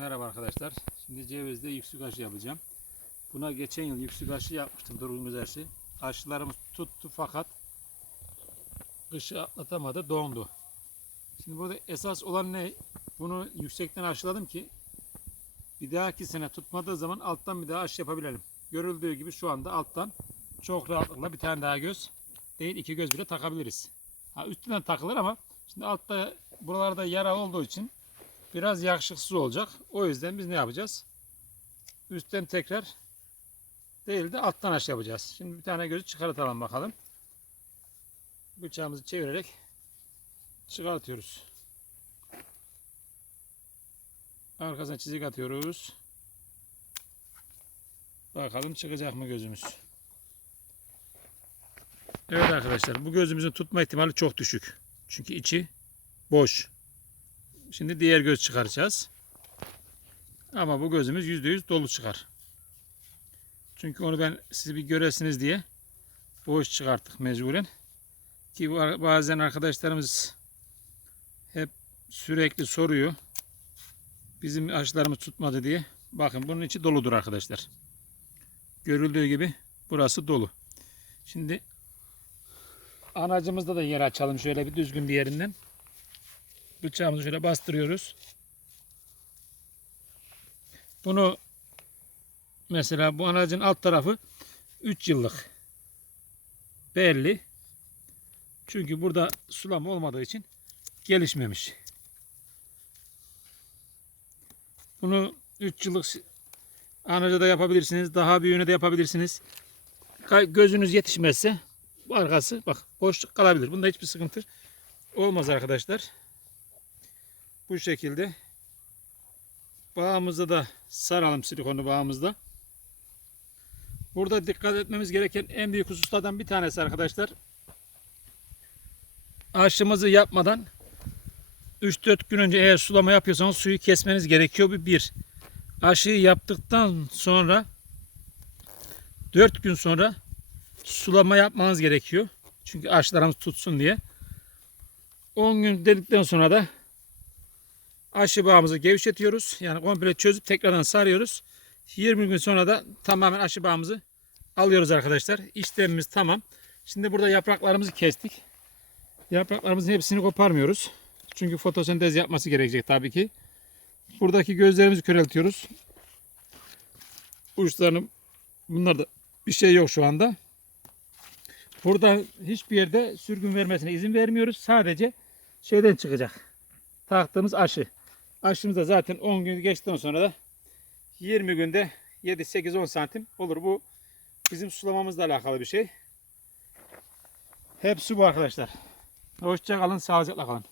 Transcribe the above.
Merhaba arkadaşlar. Şimdi cevizde yüksük aşı yapacağım. Buna geçen yıl yüksük aşı yapmıştım durgun güzelsi. Aşılarımız tuttu fakat kışı atlatamadı, dondu. Şimdi burada esas olan ne? Bunu yüksekten aşıladım ki bir dahaki sene tutmadığı zaman alttan bir daha aşı yapabilelim. Görüldüğü gibi şu anda alttan çok rahatlıkla bir tane daha göz değil iki göz bile takabiliriz. Ha, üstünden takılır ama şimdi altta buralarda yara olduğu için biraz yakışıksız olacak. O yüzden biz ne yapacağız? Üstten tekrar değil de alttan aşağı yapacağız. Şimdi bir tane gözü çıkartalım bakalım. Bıçağımızı çevirerek çıkartıyoruz. Arkasına çizik atıyoruz. Bakalım çıkacak mı gözümüz. Evet arkadaşlar bu gözümüzün tutma ihtimali çok düşük. Çünkü içi boş. Şimdi diğer göz çıkaracağız. Ama bu gözümüz %100 dolu çıkar. Çünkü onu ben siz bir göresiniz diye boş çıkarttık mecburen. Ki bazen arkadaşlarımız hep sürekli soruyor. Bizim aşılarımız tutmadı diye. Bakın bunun içi doludur arkadaşlar. Görüldüğü gibi burası dolu. Şimdi anacımızda da yer açalım şöyle bir düzgün bir yerinden. Bıçağımızı şöyle bastırıyoruz. Bunu mesela bu anacın alt tarafı 3 yıllık. Belli. Çünkü burada sulama olmadığı için gelişmemiş. Bunu 3 yıllık anaca da yapabilirsiniz. Daha büyüğüne de yapabilirsiniz. Gözünüz yetişmezse arkası bak boşluk kalabilir. Bunda hiçbir sıkıntı olmaz arkadaşlar. Bu şekilde bağımızda da saralım silikonlu bağımızda. Burada dikkat etmemiz gereken en büyük hususlardan bir tanesi arkadaşlar. Aşımızı yapmadan 3-4 gün önce eğer sulama yapıyorsanız suyu kesmeniz gerekiyor. Bu bir. Aşıyı yaptıktan sonra 4 gün sonra sulama yapmanız gerekiyor. Çünkü aşılarımız tutsun diye. 10 gün dedikten sonra da aşı bağımızı gevşetiyoruz. Yani komple çözüp tekrardan sarıyoruz. 20 gün sonra da tamamen aşı bağımızı alıyoruz arkadaşlar. İşlemimiz tamam. Şimdi burada yapraklarımızı kestik. Yapraklarımızın hepsini koparmıyoruz. Çünkü fotosentez yapması gerekecek tabii ki. Buradaki gözlerimizi köreltiyoruz. Uçlarını bunlarda bir şey yok şu anda. Burada hiçbir yerde sürgün vermesine izin vermiyoruz. Sadece şeyden çıkacak. Taktığımız aşı. Aşımız da zaten 10 gün geçtikten sonra da 20 günde 7-8-10 santim olur. Bu bizim sulamamızla alakalı bir şey. Hepsi bu arkadaşlar. Hoşça kalın, sağlıcakla kalın.